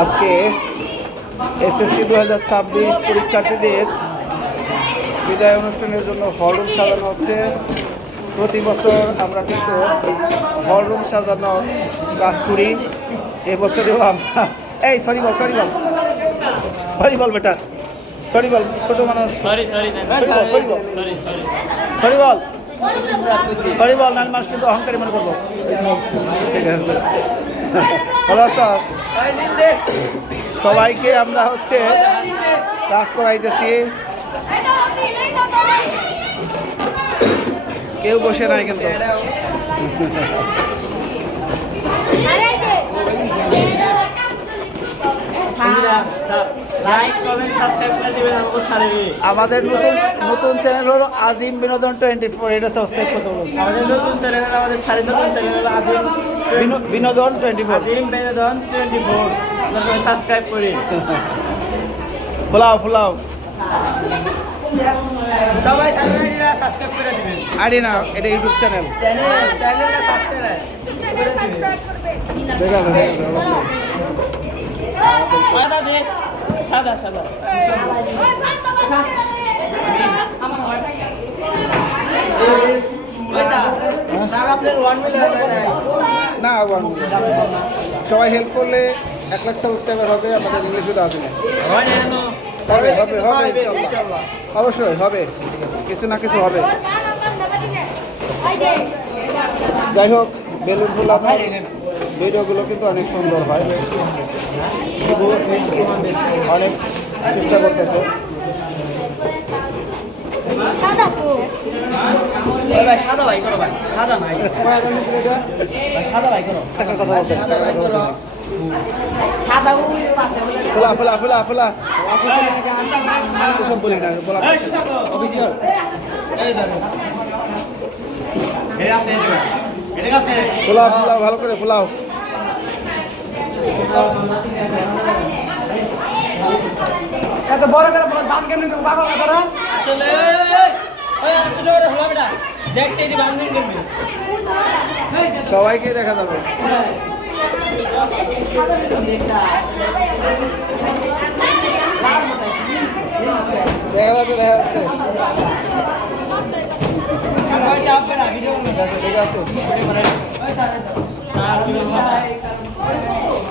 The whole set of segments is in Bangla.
আজকে এসএসসি 2026 পরীক্ষার্থীদের বিদায় অনুষ্ঠানের জন্য হল রুম সাজানো হচ্ছে। প্রতি বছর আমরা কিন্তু হল রুম সাজানোর কাজ করি। এবছরেও আমরা সরি বল বেটা, সরি বল, ছোট মানুষ, সরি বল, নাল মাস কিন্তু অহংকারী মনে করবো। ঠিক আছে, ভালো আছো? সবাইকে আমরা কাজ করাইতেছি, কেউ বসে নাই কিন্তু। আমাদের নতুন চ্যানেল হলো আজিম বিনোদন 24, এটা সাবস্ক্রাইব করতে বলুন। আমাদের নতুন চ্যানেল হলো আজিম বিনোদন 24, আজিম বিনোদন 24, সাবস্ক্রাইব করি। ফুলাও সবাই সাবস্ক্রাইব করে দিবেন। আরে না, এটা ইউটিউব চ্যানেল। চ্যানেলটা সাবস্ক্রাইব সাদা না, সবাই হেল্প করলে 1 লাখ সাবস্ক্রাইবার হবে। আমাদের ইংলিশ শুধু আসবে, হবে অবশ্যই হবে, কিছু না কিছু হবে। যাই হোক, বেলুন ফুলানোর ভিডিওগুলো কিন্তু অনেক সুন্দর হয়, অনেক চেষ্টা করতেছে। ফোলা সব বলি না, ফোলা ভালো করে ফোলাও। এত বড় করে বান কেমনি তো পাগল করা আসলে সবাইকে দেখা যাবে। দেখা যাচ্ছে ঠিক আছে,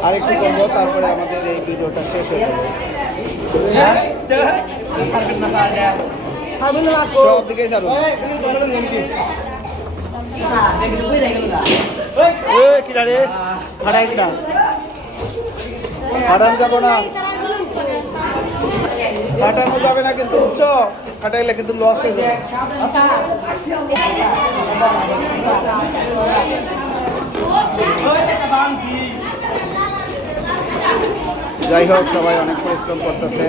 আরেকটু করবো, তারপরে আমাদের এই ভিডিওটা শেষ হয়ে যাবে। সব দিকেই যাবো, কিনা রে ফাটাই কিনা, ফাটান যাবো না, ফাটানো যাবে না কিন্তু, উচ্চ ফাটাইলে কিন্তু লস হয়ে যাবে। যাই হোক, সবাই অনেক পরিশ্রম করতেছে।